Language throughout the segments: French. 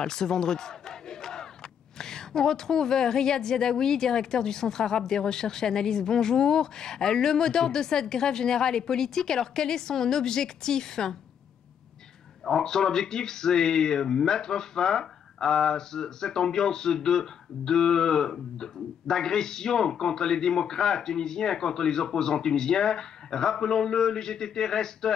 centrale ce vendredi. On retrouve Riyad Ziadaoui, directeur du Centre arabe des recherches et analyses. Bonjour. Le mot d'ordre de cette grève générale est politique. Alors quel est son objectif ? Son objectif, c'est mettre fin à cette ambiance d'agression contre les démocrates tunisiens, contre les opposants tunisiens. Rappelons-le, le GTT reste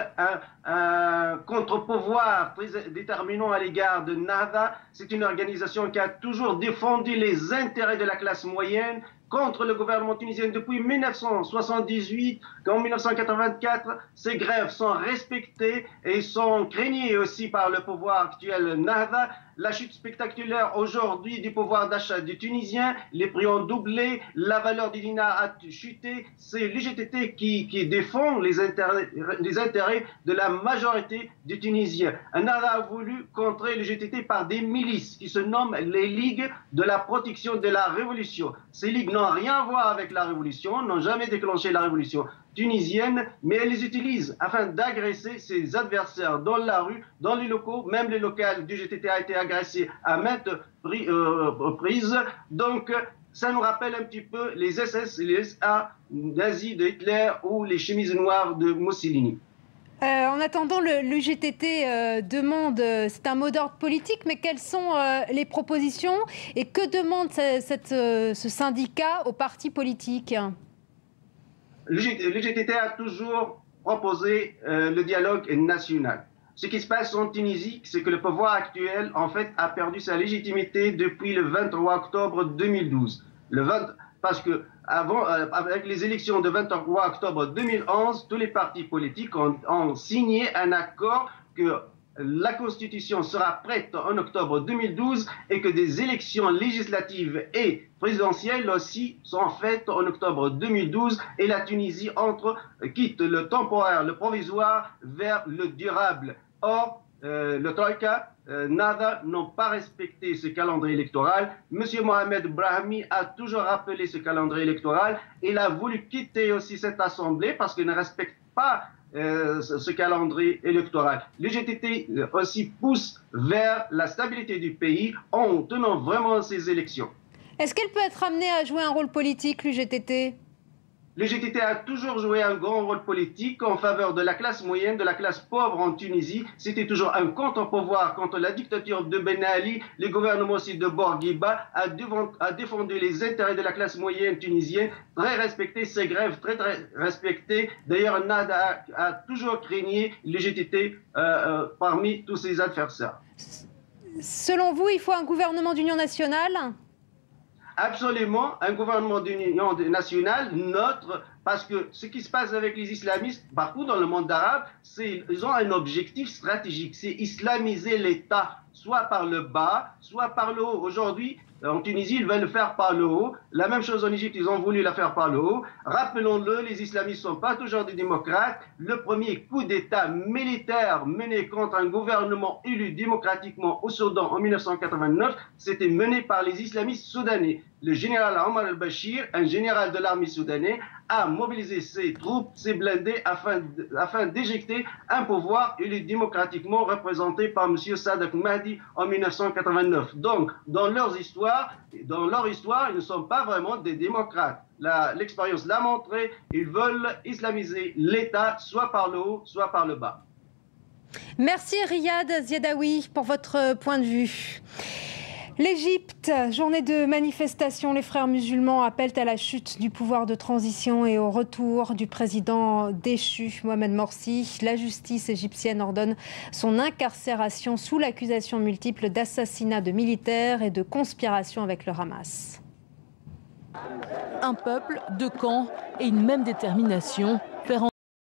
un contre-pouvoir très déterminant à l'égard de Nahda. C'est une organisation qui a toujours défendu les intérêts de la classe moyenne contre le gouvernement tunisien depuis 1978. En 1984, ces grèves sont respectées et sont craignées aussi par le pouvoir actuel Nahda. La chute spectaculaire aujourd'hui du pouvoir d'achat des Tunisiens, les prix ont doublé, la valeur du dinar a chuté. C'est l'UGTT qui défend les intérêts de la majorité des Tunisiens. Nahda a voulu contrer l'UGTT par des milices qui se nomment les Ligues de la protection de la révolution. Ces ligues n'ont rien à voir avec la révolution, n'ont jamais déclenché la révolution tunisienne, mais elles les utilisent afin d'agresser ses adversaires dans la rue, dans les locaux. Même les locales du GTT a été agressé à maintes reprises. Donc, ça nous rappelle un petit peu les SS et les SA nazis de Hitler ou les chemises noires de Mussolini. En attendant, le GTT demande, c'est un mot d'ordre politique, mais quelles sont les propositions et que demande ce syndicat aux partis politiques ? Le GTT a toujours proposé le dialogue national. Ce qui se passe en Tunisie, c'est que le pouvoir actuel, en fait, a perdu sa légitimité depuis le 23 octobre 2012. Parce que avec les élections de 23 octobre 2011, tous les partis politiques ont signé un accord que la Constitution sera prête en octobre 2012 et que des élections législatives et présidentielles aussi sont faites en octobre 2012 et la Tunisie quitte le temporaire, le provisoire vers le durable. Or, le Troïka, Nahda n'ont pas respecté ce calendrier électoral. Monsieur Mohamed Brahmi a toujours rappelé ce calendrier électoral. Il a voulu quitter aussi cette assemblée parce qu'il ne respecte pas ce calendrier électoral. Le GTT aussi pousse vers la stabilité du pays en tenant vraiment ces élections. Est-ce qu'elle peut être amenée à jouer un rôle politique, l'UGTT ? Le GTT a toujours joué un grand rôle politique en faveur de la classe moyenne, de la classe pauvre en Tunisie. C'était toujours un contre-pouvoir contre la dictature de Ben Ali. Le gouvernement aussi de Bourguiba a défendu les intérêts de la classe moyenne tunisienne, très respecté ses grèves, très respectées. D'ailleurs, Nahda a toujours craigné le GTT parmi tous ses adversaires. Selon vous, il faut un gouvernement d'union nationale ? Absolument, un gouvernement d'union nationale neutre, parce que ce qui se passe avec les islamistes partout dans le monde arabe, ils ont un objectif stratégique, c'est islamiser l'État, soit par le bas, soit par le haut. Aujourd'hui, en Tunisie, ils veulent le faire par le haut. La même chose en Égypte, ils ont voulu la faire par le haut. Rappelons-le, les islamistes ne sont pas toujours des démocrates. Le premier coup d'État militaire mené contre un gouvernement élu démocratiquement au Soudan en 1989, c'était mené par les islamistes soudanais. Le général Omar al-Bashir, un général de l'armée soudanaise, a mobilisé ses troupes, ses blindés, afin d'éjecter un pouvoir élu démocratiquement représenté par M. Sadak Mahdi en 1989. Donc, dans leur histoire, ils ne sont pas vraiment des démocrates. L'expérience l'a montré, ils veulent islamiser l'État, soit par le haut, soit par le bas. Merci Riyad Ziadaoui pour votre point de vue. L'Égypte, journée de manifestation, les frères musulmans appellent à la chute du pouvoir de transition et au retour du président déchu, Mohamed Morsi. La justice égyptienne ordonne son incarcération sous l'accusation multiple d'assassinat de militaires et de conspiration avec le Hamas. Un peuple, deux camps et une même détermination.